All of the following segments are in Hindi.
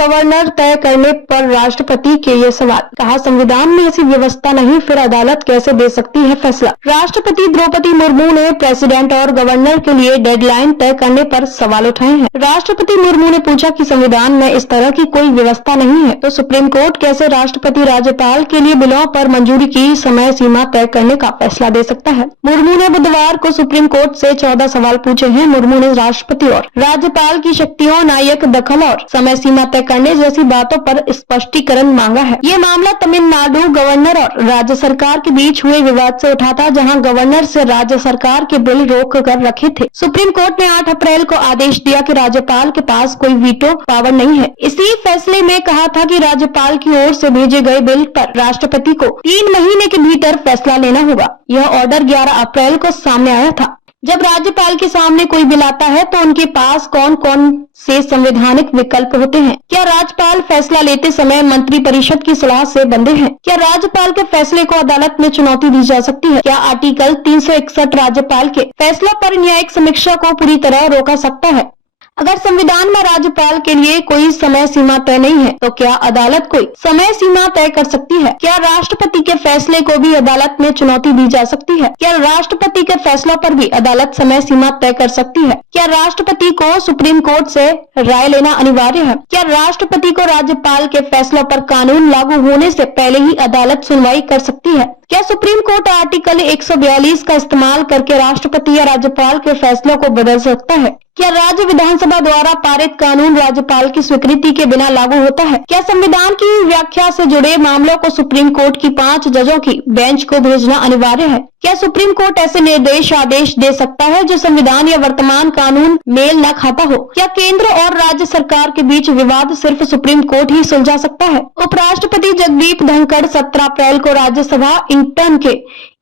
गवर्नर तय करने पर राष्ट्रपति के ये सवाल। कहा, संविधान में ऐसी व्यवस्था नहीं, फिर अदालत कैसे दे सकती है फैसला। राष्ट्रपति द्रौपदी मुर्मू ने प्रेसिडेंट और गवर्नर के लिए डेडलाइन तय करने पर सवाल उठाए हैं। राष्ट्रपति मुर्मू ने पूछा कि संविधान में इस तरह की कोई व्यवस्था नहीं है तो सुप्रीम कोर्ट कैसे राष्ट्रपति राज्यपाल के लिए बिलों पर मंजूरी की समय सीमा तय करने का फैसला दे सकता है। मुर्मू ने बुधवार को सुप्रीम कोर्ट से 14 सवाल पूछे हैं। मुर्मू ने राष्ट्रपति और राज्यपाल की शक्तियों, न्यायिक दखल और समय सीमा तय करने जैसी बातों पर स्पष्टीकरण मांगा है। ये मामला तमिलनाडु गवर्नर और राज्य सरकार के बीच हुए विवाद से उठा था, जहां गवर्नर से राज्य सरकार के बिल रोक कर रखे थे। सुप्रीम कोर्ट ने 8 अप्रैल को आदेश दिया कि राज्यपाल के पास कोई वीटो पावर नहीं है। इसी फैसले में कहा था कि राज्यपाल की ओर से भेजे गए बिल पर राष्ट्रपति को 3 महीने के भीतर फैसला लेना होगा। यह ऑर्डर 11 अप्रैल को सामने आया था। जब राज्यपाल के सामने कोई बिल आता है तो उनके पास कौन कौन से संवैधानिक विकल्प होते हैं? क्या राज्यपाल फैसला लेते समय मंत्रिपरिषद की सलाह से बंधे हैं? क्या राज्यपाल के फैसले को अदालत में चुनौती दी जा सकती है? क्या आर्टिकल 361 राज्यपाल के फैसलों पर न्यायिक समीक्षा को पूरी तरह रोका सकता है? अगर संविधान में राज्यपाल के लिए कोई समय सीमा तय नहीं है तो क्या अदालत कोई समय सीमा तय कर सकती है? क्या राष्ट्रपति के फैसले को भी अदालत में चुनौती दी जा सकती है? क्या राष्ट्रपति के फैसलों पर भी अदालत समय सीमा तय कर सकती है? क्या राष्ट्रपति को सुप्रीम कोर्ट से राय लेना अनिवार्य है? क्या राष्ट्रपति को राज्यपाल के फैसलों पर कानून लागू होने से पहले ही अदालत सुनवाई कर सकती है? क्या सुप्रीम कोर्ट आर्टिकल 142 का इस्तेमाल करके राष्ट्रपति या राज्यपाल के फैसलों को बदल सकता है? क्या राज्य विधानसभा द्वारा पारित कानून राज्यपाल की स्वीकृति के बिना लागू होता है? क्या संविधान की व्याख्या से जुड़े मामलों को सुप्रीम कोर्ट की 5 जजों की बेंच को भेजना अनिवार्य है? क्या सुप्रीम कोर्ट ऐसे निर्देश आदेश दे सकता है जो संविधान या वर्तमान कानून मेल न खाता हो? क्या केंद्र और राज्य सरकार के बीच विवाद सिर्फ सुप्रीम कोर्ट ही सुलझा सकता है? उपराष्ट्रपति जगदीप धनखड़ 17 अप्रैल को राज्यसभा इंटर्न के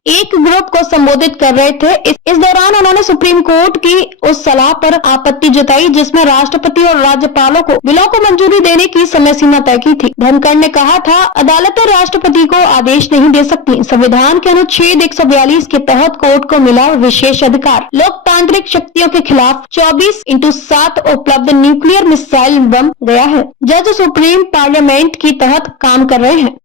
एक ग्रुप को संबोधित कर रहे थे। इस दौरान उन्होंने सुप्रीम कोर्ट की उस सलाह पर आपत्ति जताई जिसमें राष्ट्रपति और राज्यपालों को बिलों को मंजूरी देने की समय सीमा तय की थी। धनखड़ ने कहा था, अदालतें राष्ट्रपति को आदेश नहीं दे सकती। संविधान के अनुच्छेद 142 के तहत कोर्ट को मिला विशेष अधिकार लोकतांत्रिक शक्तियों के खिलाफ 24/7 उपलब्ध न्यूक्लियर मिसाइल बम गया है। जज सुप्रीम पार्लियामेंट की तहत काम कर रहे हैं।